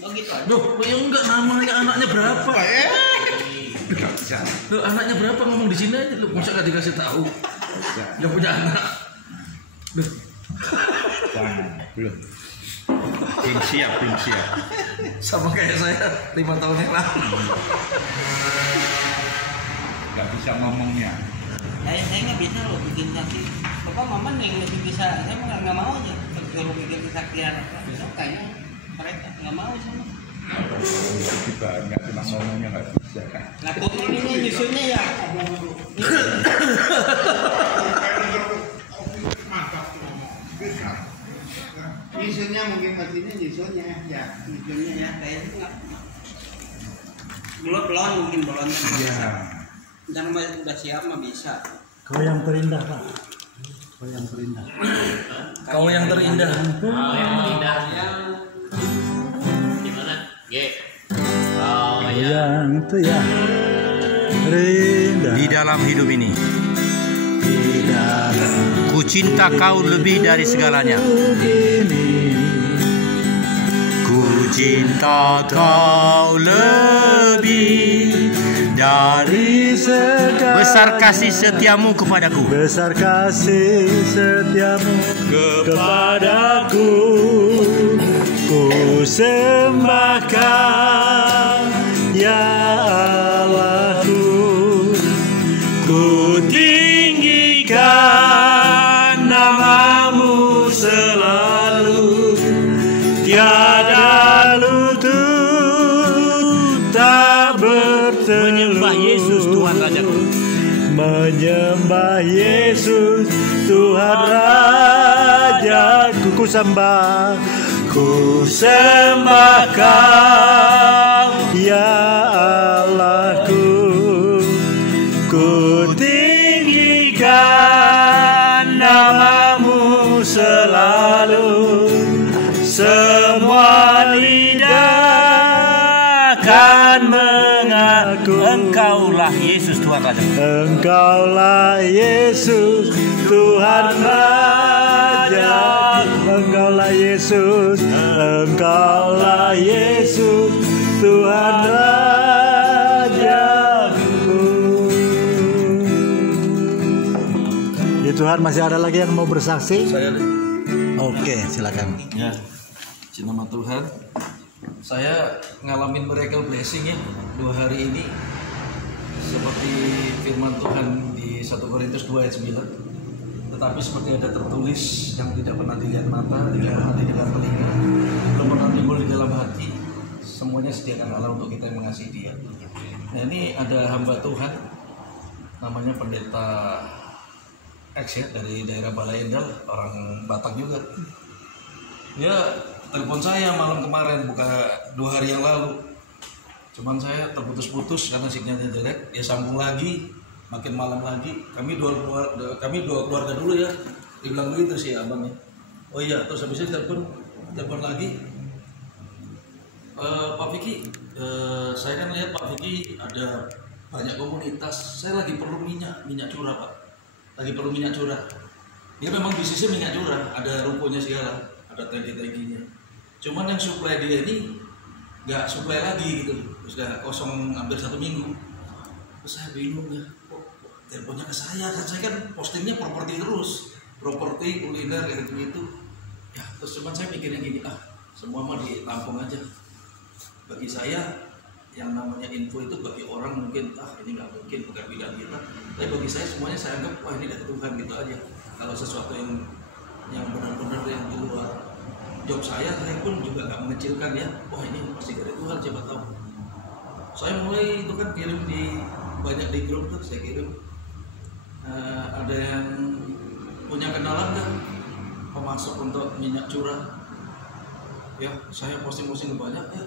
Oh gitu. Loh, ya enggak, namanya anaknya berapa? Enggak bisa. Loh, anaknya berapa ngomong di sini aja lu, masa gak dikasih tahu? Yang punya anak. Loh. Belum. Belum siap. Sama kayak saya 5 tahun yang lalu. Enggak bisa ngomongnya. Saya nggak bisa loh bikin sakti. Bapak mama yang lebih bisa, saya nggak mau aja. Kalau bikin kesaktian apa, kayaknya mereka nggak mau sama. Juga nggak cuma ngomongnya nggak bisa. Nah, kok ini nyusunnya ya? Nyusunnya mungkin pastinya nyusunnya ya kayaknya nggak. Belum mungkin belum. Iya. Dan udah siap mah bisa. Kau yang terindah, Pak. Kau yang terindah. Kau yang terindah. Kau yang terindah. Gimana? Kau yang terindah. Di dalam hidup ini, Di dalam ku cinta kau lebih dari segalanya. Ku cinta kau lebih dari segala. Besar kasih setiamu kepadaku. Besar kasih setiamu kepadaku. Ku sembahkan ya Allahku. Ku tinggikan namamu selalu. Tiada lutut tak bertelut. Menyembah Yesus Tuhan Rajaku. Menyembah Yesus Tuhan Rajaku. Ku sembahkan ya Allahku. Ku tinggikan namamu selalu. Semua lidah akan mengaku Engkaulah Yesus Tuhan Rajaku. Engkaulah Yesus Tuhan Raja. Engkaulah Yesus. Engkaulah Yesus Tuhan Rajaku. Ya Tuhan, masih ada lagi yang mau bersaksi? Saya Oke, silakan. ya, di nama Tuhan. Saya ngalamin miracle blessing ya 2 hari ini. Seperti firman Tuhan di 1 Korintus 2 ayat 9. Tetapi seperti ada tertulis, yang tidak pernah dilihat mata, tidak pernah didengar telinga, belum pernah timbul di dalam hati, semuanya sediakan Allah untuk kita yang mengasihi Dia. Nah, ini ada hamba Tuhan namanya Pendeta X ya, dari daerah Balai Endah, orang Batak juga. Dia telepon saya malam kemarin, buka 2 hari yang lalu. Cuman saya terputus-putus karena sinyalnya jelek. Dia sambung lagi, makin malam lagi. Kami dua keluarga dulu ya. Dibilang begitu sih abangnya. Oh iya, terus habis itu telepon lagi. Pak Vicky, saya kan lihat Pak Vicky ada banyak komunitas. Saya lagi perlu minyak curah Pak. Lagi perlu minyak curah. Dia memang bisnisnya minyak curah, ada rukonya segala, ada tangki-tangkinya. Cuman yang supply dia ini nggak supply lagi gitu, sudah kosong hampir 1 minggu. Terus saya bingung ya, kok teleponnya ke saya? Kan saya kan postingnya properti terus, properti kuliner kayak gitu. Ya, terus cuman saya mikirnya gini, semua mah ditampung aja. Bagi saya yang namanya info itu bagi orang mungkin ini nggak mungkin bukan bidang kita, tapi bagi saya semuanya saya anggap wah ini dari Tuhan gitu aja. Kalau sesuatu yang benar-benar yang di luar job saya pun juga nggak mengecilkan ya, wah ini pasti dari Tuhan, siapa tahu. Saya mulai itu kan kirim banyak di grup tuh saya kirim, ada yang punya kenalan nggak pemasok untuk minyak curah ya, saya posting banyak ya,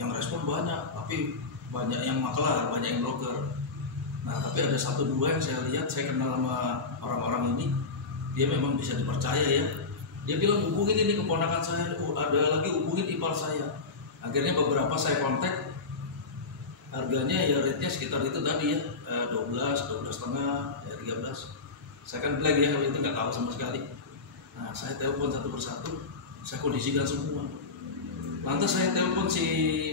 yang respon banyak, tapi banyak yang maklar, banyak yang broker. Nah, tapi ada 1-2 yang saya lihat, saya kenal sama orang-orang ini, dia memang bisa dipercaya ya. Dia bilang hubungin ini keponakan saya, ada lagi hubungin ipar saya. Akhirnya beberapa saya kontak, harganya ya rate-nya sekitar itu tadi ya, 12,5, ya 13. Saya kan blank ya, kalau itu nggak tahu sama sekali. Nah, saya telepon satu persatu, saya kondisikan semua. Lantas saya telepon si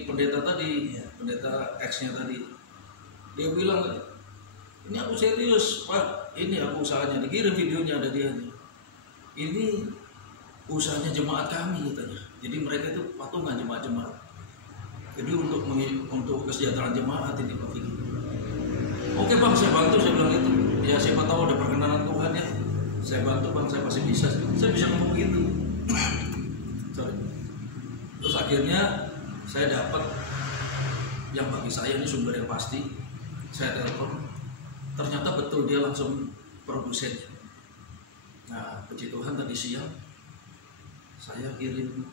pendeta tadi, pendeta X-nya tadi. Dia bilang, ini aku serius Pak, ini aku usahanya, dikirim videonya ada dia. Ini usahanya jemaat kami katanya. Jadi mereka itu patungan jemaat-jemaat. Jadi untuk kesejahteraan jemaat ini Pak Vicky. Oke Bang, saya bantu, saya bilang itu. Ya siapa tahu ada perkenanan Tuhan ya. Saya bantu Bang, saya pasti bisa. Saya bisa ngomong gitu. Sorry. Terus akhirnya saya dapat yang bagi saya ini sumber yang pasti. Saya telepon, ternyata betul dia langsung produsennya. Nah, puji Tuhan tadi siang saya kirim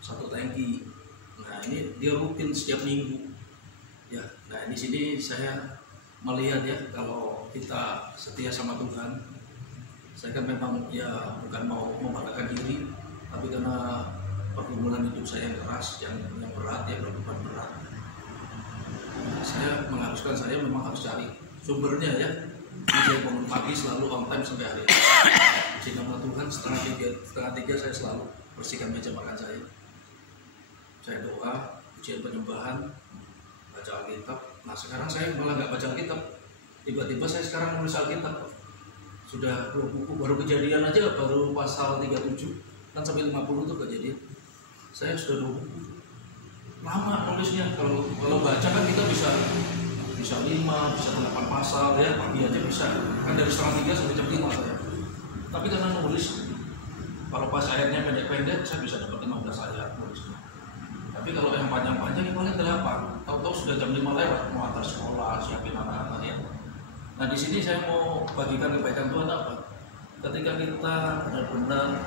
1 tangki. Nah, ini dia rutin setiap minggu. Ya, nah di sini saya melihat ya kalau kita setia sama Tuhan. Saya kan memang ya bukan mau membanggakan diri, tapi karena pergumulan hidup saya yang keras, yang berat ya, berbeban berat. Saya mengharuskan saya memang harus cari sumbernya ya. Saya bangun pagi selalu on time sampai hari ini. Sehingga Tuhan setengah tiga saya selalu bersihkan meja makan saya. Saya doa, ujian penyembahan, baca Alkitab. Nah sekarang saya malah nggak baca Alkitab. Tiba-tiba saya sekarang menulis Alkitab. Sudah 2 buku, baru Kejadian aja, baru pasal 37 kan sampai 50 tuh Kejadian. Saya sudah 2 buku. Lama nulisnya. Kalau baca kan kita bisa 5, bisa 8 pasal ya, pagi aja bisa. Kan dari setengah 3 sampai jam 5 saya. Tapi karena nulis, kalau pas ayatnya pendek-pendek, saya bisa dapat 15 ayat nulisnya. Tapi kalau yang panjang-panjang, paling 8. Tahu-tahu sudah jam 5 lewat, mau antar sekolah, siapin anak-anak ya. Nah di sini saya mau bagikan kebaikan Tuhan apa? Ketika kita benar-benar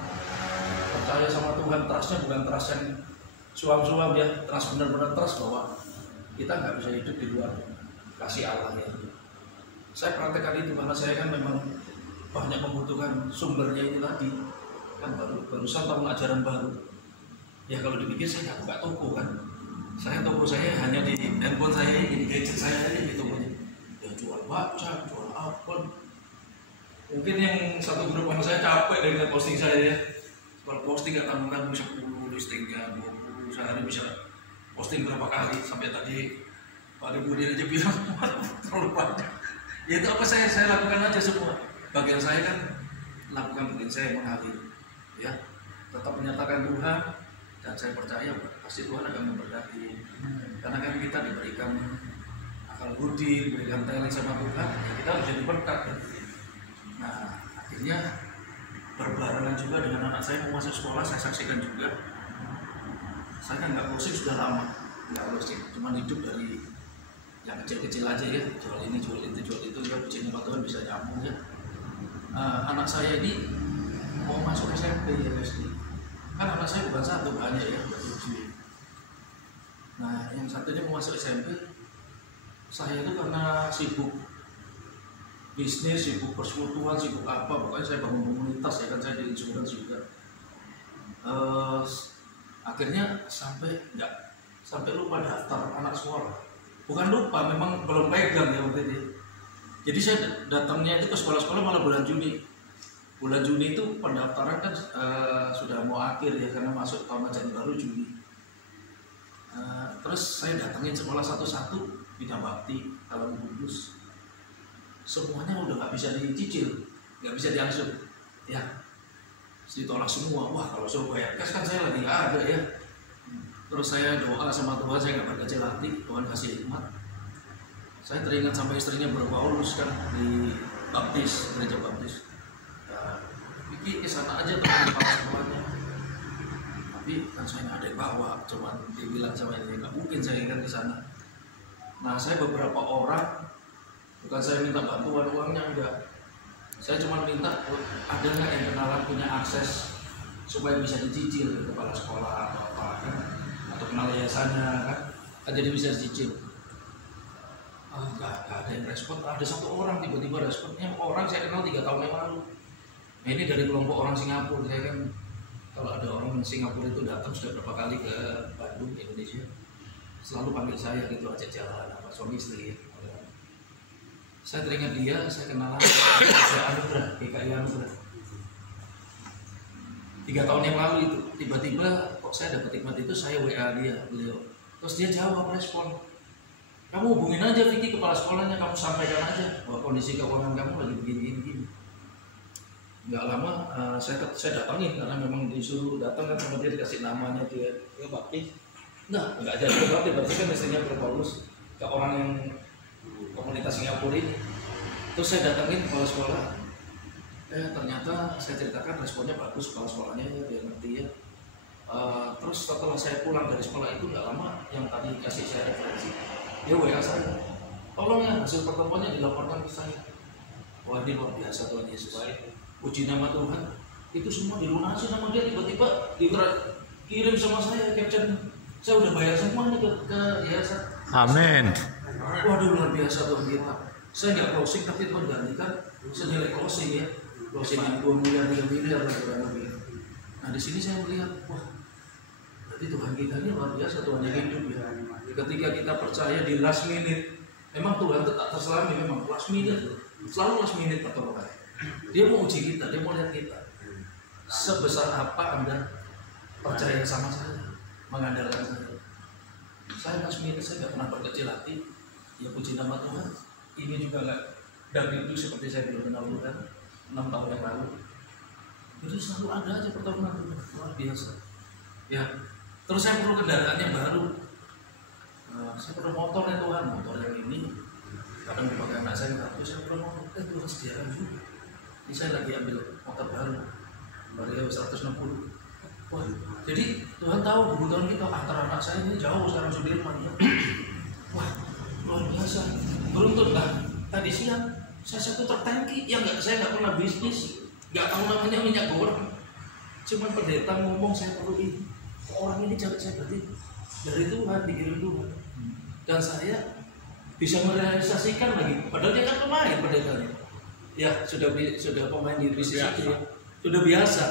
percaya sama Tuhan, trustnya bukan trust yang suam-suam ya, trust benar-benar trust bahwa kita nggak bisa hidup di luar kasih Allah ya. Saya praktekkan itu karena saya kan memang banyak membutuhkan sumbernya ini tadi. Kan barusan tahun ajaran baru. Ya kalau dipikir saya nggak buka toko kan. Toko saya hanya di handphone saya ini, di gadget saya ini di tokonya. Ya jual baca, jual apa. Mungkin yang satu grup sama saya capek dengan posting saya ya. Kalau posting nggak tanggung-tanggung 10 listingnya, 20 sehari bisa posting berapa kali sampai tadi Pak Budi aja bilang terlalu banyak. Ya itu apa saya lakukan aja semua. Bagian saya kan lakukan bagian saya mengalir, ya tetap menyatakan Tuhan dan saya percaya pasti Tuhan akan memberkati. Karena kan kita diberikan akal budi, diberikan talent sama Tuhan, ya kita harus jadi berkat. Ya. Nah akhirnya berbarengan juga dengan anak saya mau masuk sekolah, saya saksikan juga. Saya kan nggak musik sudah lama, nggak musik, cuma hidup dari yang kecil-kecil aja ya, jual ini, jual itu, ya puji nama Tuhan bisa nyambung ya. Anak saya ini mau masuk SMP ya guys, kan anak saya bukan satu, banyak ya, 7. Nah yang satunya mau masuk SMP, saya itu karena sibuk bisnis, sibuk persekutuan, sibuk apa, pokoknya saya bangun komunitas ya kan, saya di insurans juga. Akhirnya sampai lupa daftar anak sekolah. Bukan lupa, memang belum pegang ya waktu itu. Jadi saya datangnya itu ke sekolah-sekolah malah bulan Juni. Bulan Juni itu pendaftaran kan sudah mau akhir ya, karena masuk tahun ajaran baru Juni. Terus saya datangin sekolah satu-satu, Bina Bakti, Talang Kudus. Semuanya udah nggak bisa dicicil, nggak bisa diangsur. Ya, ditolak semua. Wah kalau suruh bayar kas kan saya lagi nggak ada ya. Terus saya doa sama Tuhan, saya nggak berkecil hati, Tuhan kasih hikmat. Saya teringat sama istrinya Bro Paulus kan di Baptis, gereja Baptis. Bikin kesana aja teman kepala sekolahnya. Tapi kan saya nggak ada yang bawa, cuma dibilang sama ini nggak mungkin saya kan kesana. Nah saya beberapa orang, bukan saya minta bantuan uangnya enggak. Saya cuma minta ada nggak yang kenalan punya akses supaya bisa dicicil ke kepala sekolah atau apa kan, atau kenal yayasannya kan jadi bisa dicicil. Nggak ada yang respon. Ada satu orang tiba-tiba responnya, orang saya kenal 3 tahun yang lalu. Nah ini dari kelompok orang Singapura. Saya kan kalau ada orang Singapura itu datang sudah berapa kali ke Bandung, Indonesia, selalu panggil saya gitu, ajak jalan apa suami istri. Saya teringat dia, saya kenalan saya Anugerah, PKI Anugerah 3 tahun yang lalu itu. Tiba-tiba kok kok saya dapat hikmat itu, saya WA beliau. Terus dia jawab, respon, kamu hubungin aja Vicky kepala sekolahnya, kamu sampaikan aja bahwa kondisi keuangan kamu lagi begini. Nggak lama saya datangin karena memang disuruh datang kan sama dia, dikasih namanya dia. Ya baptis. Nggak jadi baptis, berarti kan istrinya Paulus ke orang yang komunitas Singapura ini. Terus saya datangin kepala sekolah. Ternyata saya ceritakan responnya bagus kepala sekolahnya, ya dia ngerti ya. Terus setelah saya pulang dari sekolah itu nggak lama, yang tadi kasih saya referensi, dia WA saya, tolong ya hasil pertemuannya dilaporkan ke saya. Wah ini luar biasa Tuhan Yesus. Puji nama Tuhan, itu semua dilunasi sama dia, tiba-tiba kirim sama saya caption, saya udah bayar semuanya ke yayasan. Amin. Waduh luar biasa Tuhan kita. Saya nggak closing tapi Tuhan gantikan senilai closing ya, closing yang 2 miliar 3 miliar kurang lebih. Nah di sini saya melihat, wah berarti Tuhan kita ini luar biasa, Tuhan yang hidup ya. Ketika kita percaya di last minute, memang Tuhan tetap terselami, memang last minute, selalu last minute pertolongan. Dia mau uji kita, dia mau lihat kita sebesar apa Anda percaya sama saya, mengandalkan saya. Saya last minute, saya nggak pernah berkecil hati. Ya puji nama Tuhan. Ini juga nggak dari itu seperti saya belum kenal Tuhan 6 tahun yang lalu. Itu selalu ada aja pertolongan Tuhan, luar biasa. Ya, terus saya perlu kendaraan yang baru. Saya perlu motor ya Tuhan, motor yang ini. Kadang dipakai anak saya nggak, saya perlu motor. Tuhan sediakan juga. Ini saya lagi ambil motor baru, Vario 160. Wah, jadi Tuhan tahu kebutuhan kita. Antara anak saya ini jauh sekarang Sudirman ya. Wah, luar biasa. Beruntun lah. Tadi siang saya satu truk tangki yang saya nggak pernah bisnis, nggak tahu namanya minyak goreng. Cuman pendeta ngomong saya perlu ini. Orang ini cari saya berarti dari Tuhan, dikirim Tuhan. Dan saya bisa merealisasikan lagi. Padahal dia kan pemain pendetanya. Ya sudah pemain di bisnis itu ya. Sudah biasa.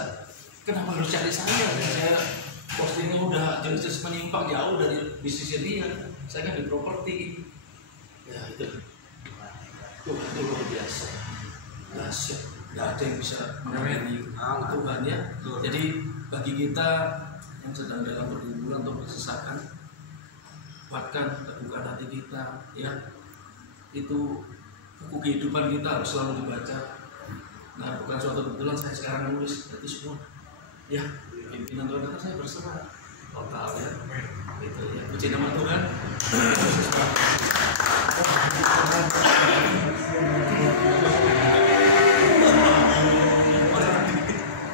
Kenapa harus cari saya? Saya postingnya udah jenis menyimpang jauh dari bisnisnya dia. Saya kan di properti. Ya itu. Tuh, itu luar biasa. Dahsyat. Gak ada yang bisa mengerti Tuhan ya. Jadi bagi kita yang sedang dalam pergumulan atau bersesakan, kuatkan, teguhkan hati kita ya. Itu buku kehidupan kita harus selalu dibaca. Nah bukan suatu kebetulan saya sekarang nulis itu semua ya, pimpinan Tuhan kata saya berserah total ya, itu ya. Puji nama Tuhan.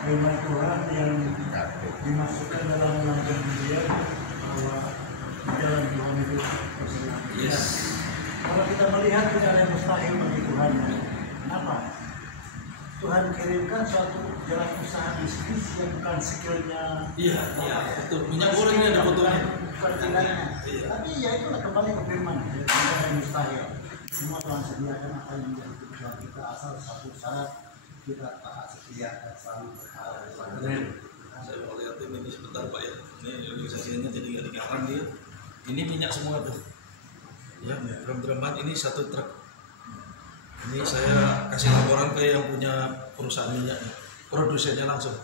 Firman Tuhan yang dimasukkan dalam langgam dia bahwa jalan Tuhan itu berserah. Yes. Kalau kita melihat tidak ada yang mustahil bagi Tuhan. Kenapa? Tuhan kirimkan suatu jalan usaha bisnis yang bukan skillnya. Iya, betul. Minyak goreng ini ada fotonya. Bukan tinggalnya. Tapi ya itulah kembali ke firman. Tidak ada yang mustahil. Semua Tuhan sediakan apa yang menjadi kebutuhan kita, asal satu syarat kita taat setia dan selalu berharap. Saya mau lihat ini sebentar Pak ya. Ini organisasinya jadi nggak dikarang dia. Ini minyak semua tuh. Ya, drum-druman ini satu truk. Ini saya kasih laporan ke yang punya perusahaan minyak, produsennya langsung.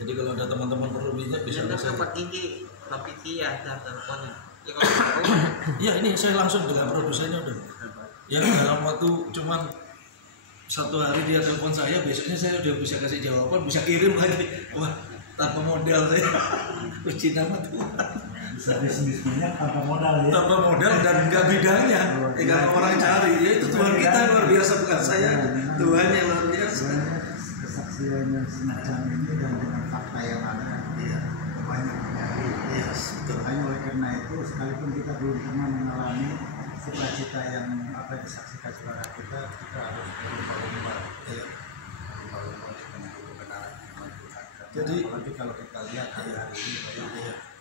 Jadi kalau ada teman-teman perlu minyak bisa saya. Dapat gigi, tapi iya teleponnya. Iya ini saya langsung dengan produsennya udah. Ya dalam waktu cuman 1 hari dia telepon saya, besoknya saya udah bisa kasih jawaban, bisa kirim lagi. Wah tanpa modal saya. Puji nama Tuhan. Bisa bisnis minyak tanpa modal ya. Tanpa modal dan nggak bidangnya. Kalau orang cari, ya itu Tuhan kita luar biasa, bukan saya. Tuhan yang luar biasa. Kesaksian yang semacam ini dan dengan fakta yang ada, banyak mencari. Hanya oleh karena itu, sekalipun kita belum pernah mengalami cita-cita yang apa disaksikan saudara kita harus berlomba-lomba. Jadi, kalau kita lihat hari-hari ini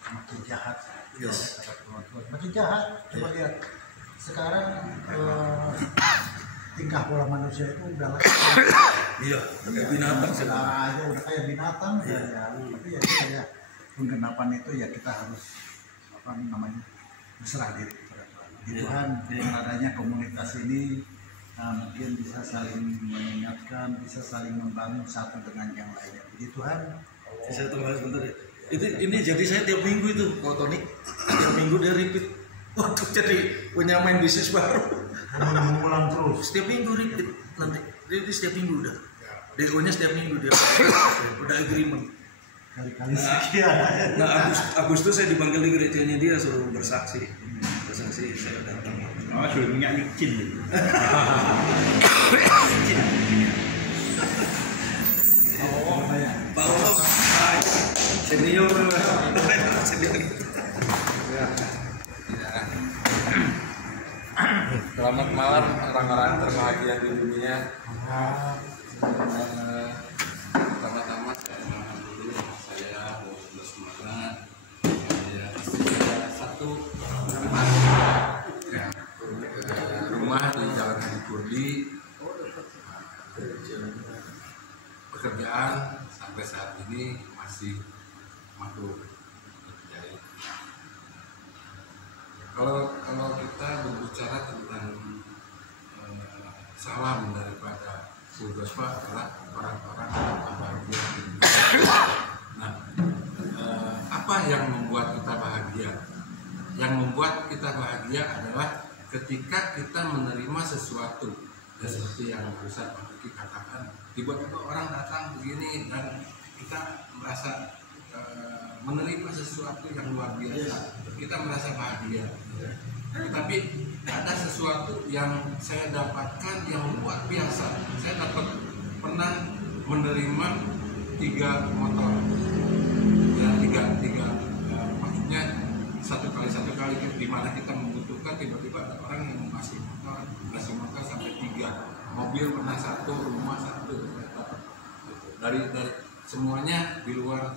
makin jahat, makin jahat. Coba lihat sekarang tingkah pola manusia itu udah kayak binatang aja, udah kayak binatang. Tapi ya kita ya penggenapan itu ya kita harus berserah diri kepada Tuhan. Dengan adanya komunitas ini mungkin bisa saling mengingatkan, bisa saling membangun satu dengan yang lainnya. Jadi Tuhan. Saya tunggu sebentar ya. ini jadi saya tiap minggu itu Tony tiap minggu dia repeat. Waduh, jadi punya main bisnis baru. Mengulang terus. Setiap minggu repeat nanti. Jadi setiap minggu udah. DO-nya setiap minggu dia udah agreement. Kali-kali sekian. Nah, Agustus saya dipanggil di gerejanya dia suruh bersaksi. Bersaksi saya datang. Oh, sudah minyak micin. Pak Om, senior. Selamat malam orang-orang terbahagia di dunia. Pertama-tama saya makan dulu, saya sudah semangat. Saya istri satu ya, rumah di Jalan Haji Kurdi. Pekerjaan sampai saat ini masih mampu terjadi. Kalau kita berbicara tentang salam daripada Bu Gospa adalah orang-orang yang bahagia. Nah, apa yang membuat kita bahagia? Yang membuat kita bahagia adalah ketika kita menerima sesuatu. Ya, seperti yang Ustaz Pak Fikri katakan, tiba-tiba orang datang begini dan kita merasa menerima sesuatu yang luar biasa, kita merasa bahagia. Tetapi ada sesuatu yang saya dapatkan yang luar biasa. Saya pernah menerima 3 motor, ya, tiga maksudnya satu kali di mana kita membutuhkan, tiba-tiba ada orang yang ngasih motor sampai 3, mobil pernah 1, rumah 1, dari semuanya di luar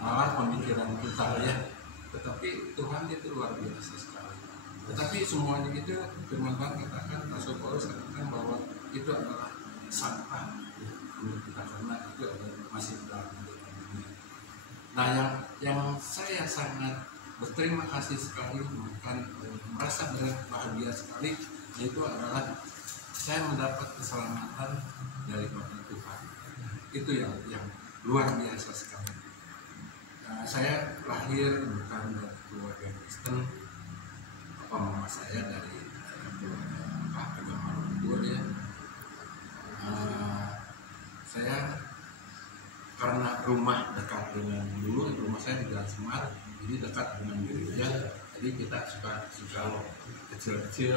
nalar pemikiran kita ya. Tetapi Tuhan itu luar biasa sekali. Tetapi semuanya itu firman Tuhan katakan, Rasul Paulus katakan bahwa itu adalah sampah menurut kita, karena itu adalah masih dalam dunia. Nah, yang saya sangat berterima kasih sekali, bukan merasa bahagia sekali, yaitu adalah saya mendapat keselamatan daripada Tuhan. Itu yang luar biasa sekali. Nah, saya lahir bukan dari keluarga Kristen. Mama saya dari agama luhur ya. Saya karena rumah dekat dengan rumah saya di Jalan Semar, jadi dekat dengan gereja. Jadi kita suka kecil-kecil,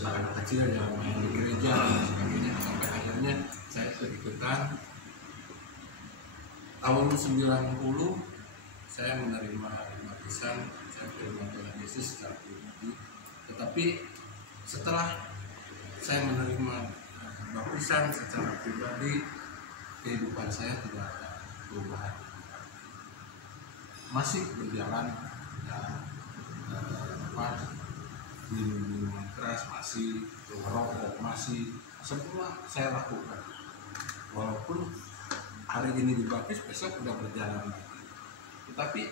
anak kecil yang main di gereja dan sebagainya, sampai akhirnya saya ikut-ikutan. Tahun 90 saya menerima baptisan, saya terima Tuhan Yesus secara pribadi. Tetapi setelah saya menerima baptisan secara pribadi, kehidupan saya tidak ada perubahan. Masih berjalan ya, minuman keras masih, merokok masih, semua saya lakukan. Walaupun hari ini dibaptis, besok udah berjalan lagi. Tetapi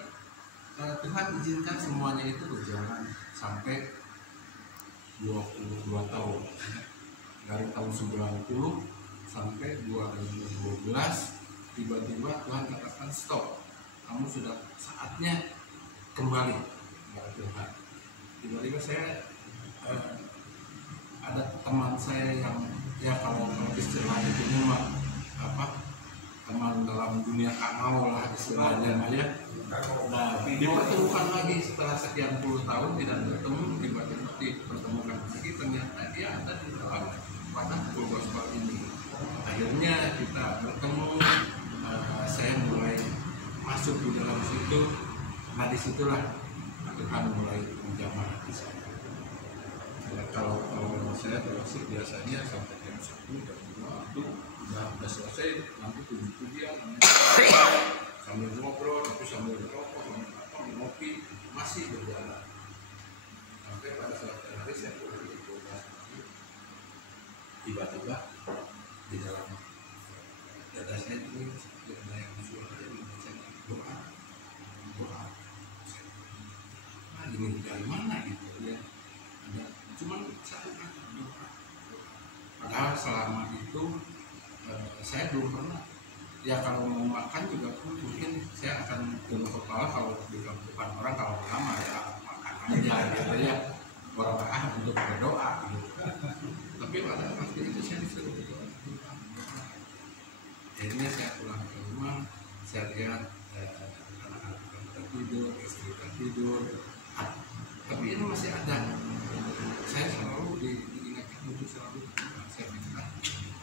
Tuhan izinkan semuanya itu berjalan sampai 22 tahun. Dari tahun 90 sampai 2012, tiba-tiba Tuhan katakan stop. Kamu sudah saatnya kembali kepada Tuhan. Tiba-tiba saya ada teman saya yang ya kalau istilahnya itu memang teman dalam dunia kamau lah istilahnya ya. Nah, dipertemukan lagi setelah sekian puluh tahun tidak bertemu, tiba-tiba dipertemukan lagi, ternyata dia ada di dalam pada gospel ini. Akhirnya kita bertemu, saya mulai masuk di dalam situ. Nah, disitulah Tuhan mulai menjamah hati saya. Kalau saya terus biasanya sampai jam 1 jam 2 itu udah selesai, nanti pujian sambil ngobrol, tapi sambil merokok, sambil ngopi masih berjalan. Sampai pada suatu hari saya pulang di rumah, tiba-tiba di dalam dada saya ini ada yang suara yang saya doa. Ini dari mana gitu ya? Ada cuman satu kata doa. Padahal selama itu saya belum pernah ya kalau mau makan juga pun mungkin saya akan tunduk kepala kalau di depan orang, kalau lama ya makan aja gitu ya, orang untuk berdoa gitu. Tapi pada waktu itu saya disuruh berdoa. Akhirnya saya pulang ke rumah, saya lihat anak-anak tertidur, istri tertidur, tapi ini masih ada. Saya selalu diingatkan untuk selalu saya minta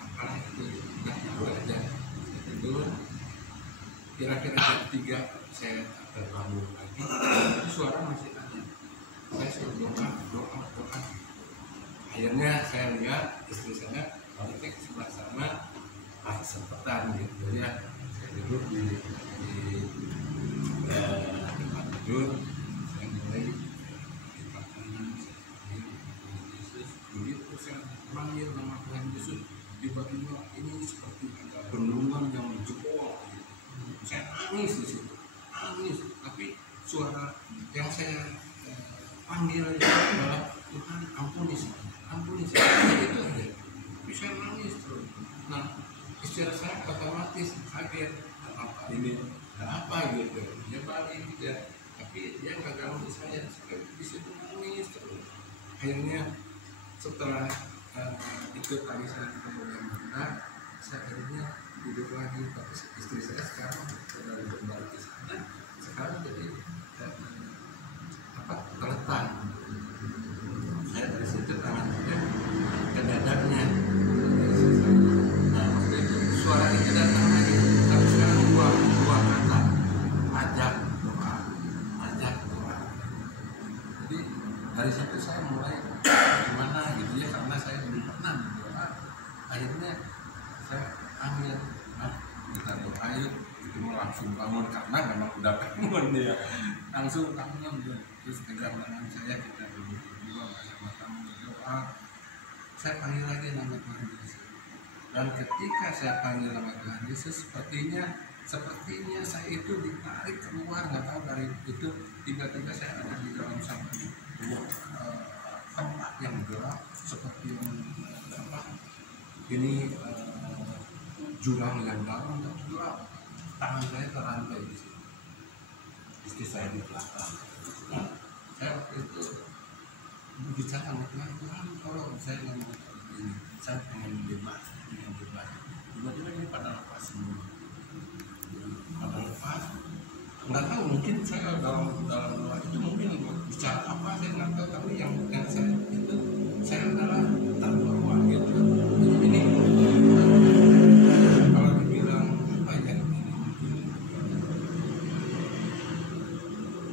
apalah itu udah tidur aja. Saya tidur, kira-kira jam 3 saya terbangun lagi, suara masih ada. Saya suruh doa. Akhirnya saya lihat istri saya balik ke sebelah sana, sempetan gitu ya. Saya duduk di tempat tidur, saya mulai Yesus, begitu saya panggil nama Tuhan Yesus, tiba-tiba ini seperti ada bendungan yang jebol. Saya nangis di situ, nangis. Tapi suara yang saya panggil itu adalah Tuhan ampuni saya, itu aja. Tapi saya nangis terus. Nah, istri saya otomatis kaget, apa ini, apa gitu. Dia balik ya, tapi dia nggak ganggu saya di situ nangis terus. Akhirnya setelah ikut tadi saya ketemu yang benar, saya akhirnya hidup lagi. Tapi istri saya sekarang sudah kembali ke sana. Sekarang jadi terletak. Saya dari situ tangan saya ke dadanya. Nah, waktu itu suara itu datang lagi. Tapi sekarang dua kata, ajak doa. Jadi dari situ saya mulai gimana gitu ya, karena saya belum pernah berdoa. Akhirnya saya ambil, kita doa yuk. Itu langsung bangun karena memang udah bangun ya. Langsung bangun terus pegang tangan saya, kita duduk berdua bersama-sama berdoa. Saya panggil lagi nama Tuhan Yesus. Dan ketika saya panggil nama Tuhan Yesus, sepertinya saya itu ditarik keluar, nggak tahu dari itu, tiba-tiba saya ada di dalam satu tempat yang gelap seperti ini jurang yang dalam dan gelap. Tangan saya terantai di sini, istri saya di belakang. Nah, saya waktu itu bicara sama Tuhan, kalau saya ingin ini, saya ingin bebas. Tiba-tiba ini pada lepas semua, nggak tahu, mungkin saya dalam doa itu mungkin bicara apa saya nggak tahu, tapi yang saya itu saya adalah terbawa gitu. Ini kalau dibilang apa ya,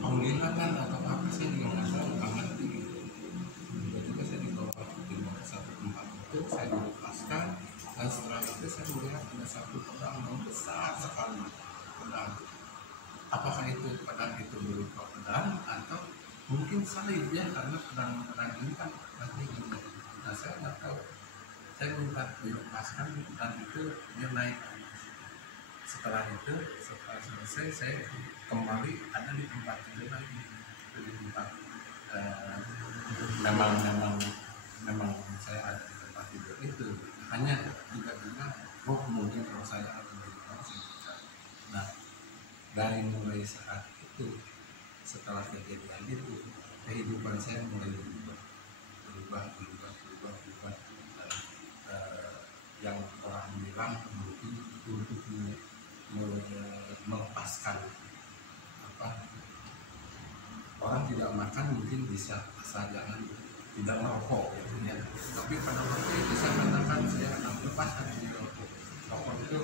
penglihatan atau apa saya juga nggak tahu, nggak ngerti gitu. Tiba-tiba saya dibawa ke satu tempat itu, saya dilepaskan, dan setelah itu saya melihat ada satu pedang yang besar sekali. Pedang, apakah itu pedang itu berupa pedang atau mungkin salib ya, karena pedang ini kan nanti gitu. Nah, saya nggak tahu. Saya minta dilepaskan dan itu dia naik. Setelah selesai saya kembali ada di tempat itu lagi, di tempat memang saya ada di tempat tidur itu. Hanya tiba-tiba mungkin kalau saya ada di tempat. Nah, dari mulai saat itu, setelah kejadian itu, kehidupan saya mulai berubah. Yang orang bilang mungkin untuk melepaskan orang tidak makan mungkin bisa asal jangan tidak merokok gitu ya. Tapi pada waktu itu saya katakan saya akan lepaskan dari rokok. Rokok itu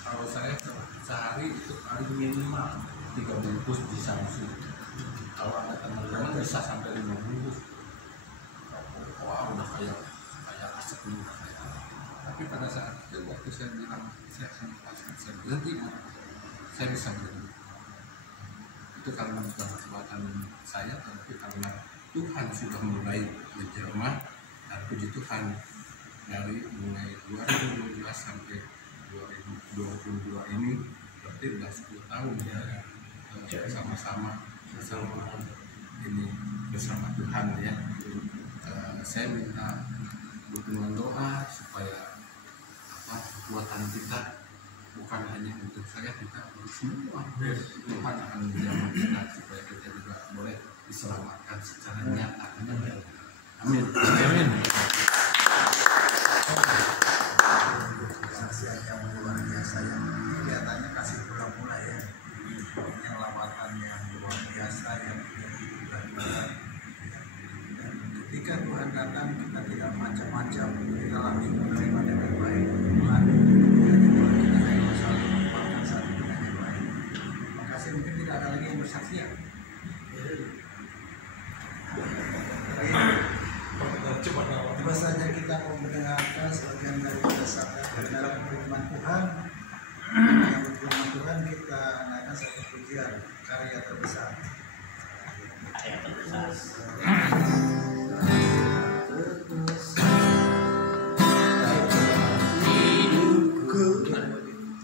kalau saya sehari itu paling minimal 3 bungkus di Samsung. Kalau ada teman-teman bisa sampai 5 bungkus. Wah, udah kayak asap juga. Tapi pada saat itu waktu saya bilang saya akan lepaskan, saya berhenti, saya bisa berhenti. Itu karena bukan kekuatan saya, tapi karena Tuhan sudah mulai menjelma. Dan puji Tuhan, dari mulai 2012 sampai 2022 ini berarti sudah 10 tahun ya, sama-sama ini bersama Tuhan ya. Saya minta dukungan doa supaya kekuatan kita bukan hanya untuk saya, kita untuk semua. Tuhan akan menjamah kita supaya kita juga boleh diselamatkan secara nyata. Amin. Amin. Kesaksian yang luar biasa yang kelihatannya kasih pula-pula ya, yang lawatan yang luar biasa yang dan ketika Tuhan datang kita tidak macam-macam, kita langsung menerima dengan baik. Tuhan kita hanya selalu merupakan satu dengan yang baik. Makasih, mungkin tidak ada lagi yang bersaksi ya. Tiba saja kita mau mendengarkan sebagian daripada sabda kebenaran firman Tuhan. Yang firman Tuhan kita naikkan satu pujian karya terbesar.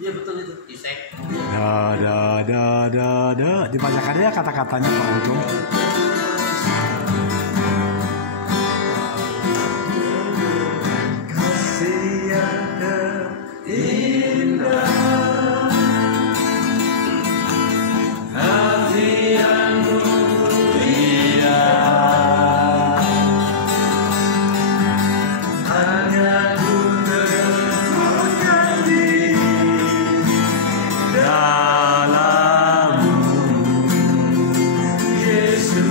Iya betul itu. Isek. Dibacakan ya kata-katanya Pak Ujung. Yesus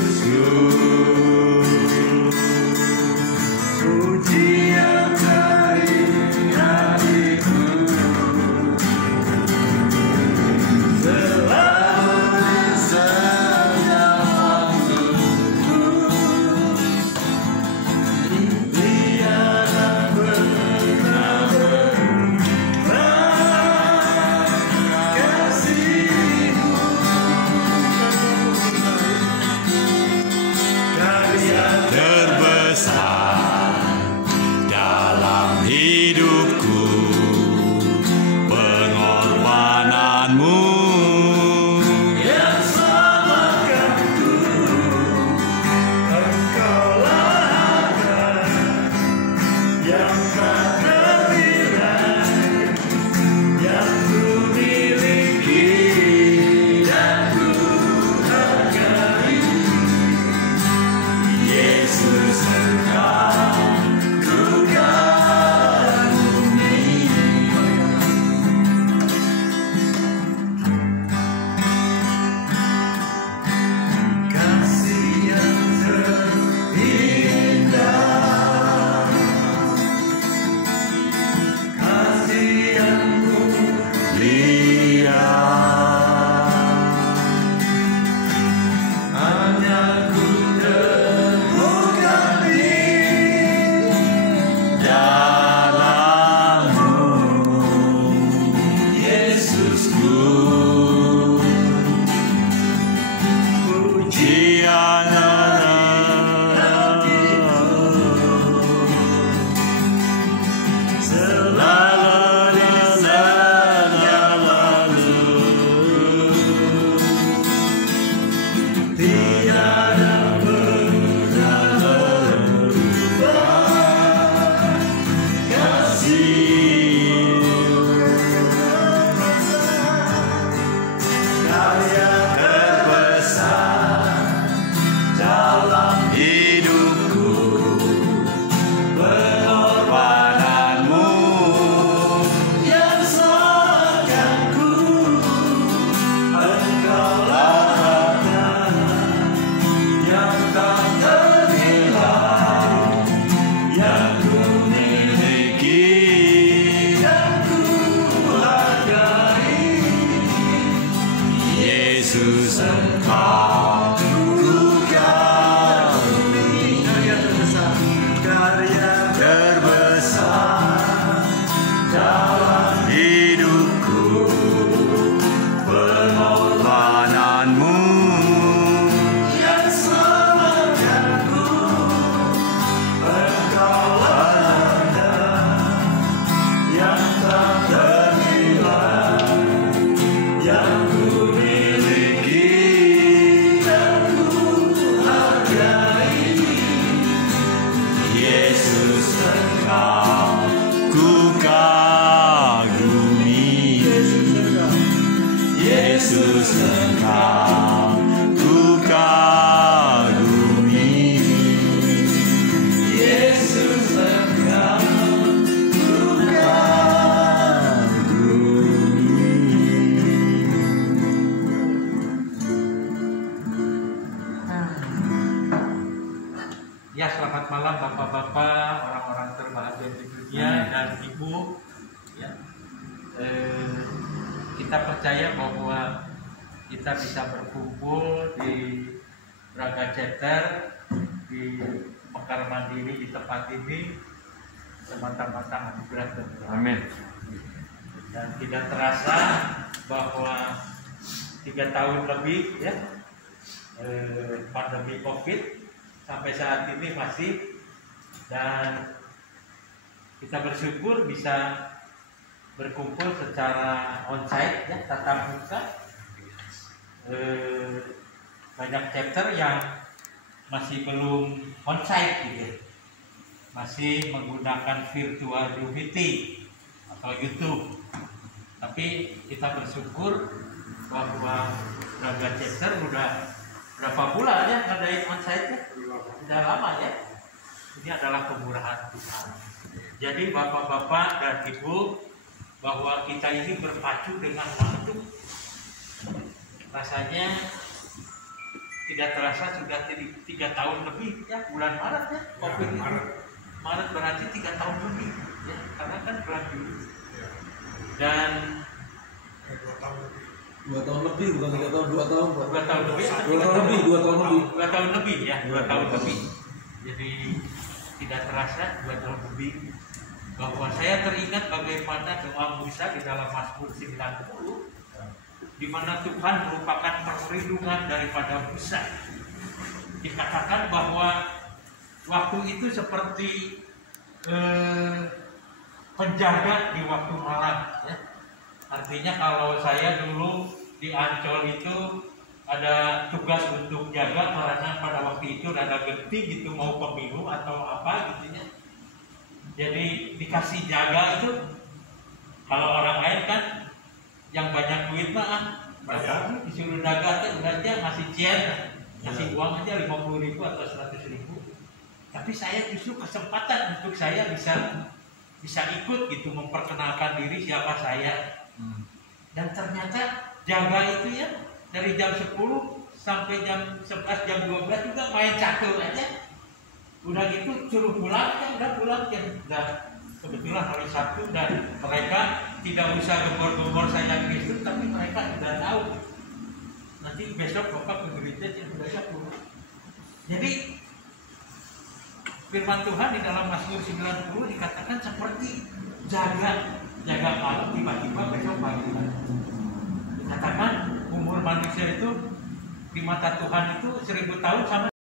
Ya, selamat malam Bapak-bapak, orang-orang terbahagia di dunia dan Ibu. Ya. Kita percaya bahwa kita bisa berkumpul di Braga Chapter, di Mekar Mandiri, di tempat ini semata-mata anugerah Tuhan. Amin. Dan tidak terasa bahwa 3 tahun lebih ya pandemi COVID sampai saat ini masih, dan kita bersyukur bisa berkumpul secara onsite ya, tatap muka. Banyak chapter yang masih belum onsite gitu, masih menggunakan virtual Zoom meeting atau YouTube. Tapi kita bersyukur bahwa Braga Chapter udah berapa bulan ya ngadain onsite-nya? Udah lama ya. Ini adalah kemurahan Tuhan. Jadi Bapak-bapak dan Ibu, bahwa kita ini berpacu dengan waktu. Rasanya tidak terasa sudah 3 tahun lebih ya, bulan Maret ya. COVID itu. Maret berarti 3 tahun lebih ya, karena kan bulan Juli. Dan 2 tahun lebih, bukan 3 tahun, 2 tahun. 2 tahun lebih. 2 tahun lebih, 2 tahun lebih. 2 tahun lebih ya, 2 tahun lebih. Jadi tidak terasa 2 tahun lebih, bahwa saya teringat bagaimana doa Musa di dalam Mazmur 90, di mana Tuhan merupakan perlindungan daripada Musa. Dikatakan bahwa waktu itu seperti penjaga di waktu malam ya. Artinya kalau saya dulu di Ancol itu ada tugas untuk jaga, karena pada waktu itu ada genting gitu, mau pemilu atau apa gitu ya. Jadi dikasih jaga itu, kalau orang lain kan yang banyak duit mah disuruh jaga tuh aja ngasih ngasih uang aja 50.000 atau 100.000. Tapi saya justru kesempatan untuk saya bisa ikut gitu, memperkenalkan diri siapa saya. Dan ternyata jaga itu ya dari jam 10 sampai jam 11, jam 12 juga main catur aja. Udah gitu suruh pulang ya, udah pulang ya. Udah kebetulan hari Sabtu, dan mereka tidak usah gembor-gembor saya Kristus, tapi mereka sudah tahu nanti besok Bapak ke gereja yang sudah pulang. Jadi firman Tuhan di dalam Mazmur 90 dikatakan seperti jaga malam, tiba-tiba besok pagi. Dikatakan umur manusia itu di mata Tuhan itu 1000 tahun sama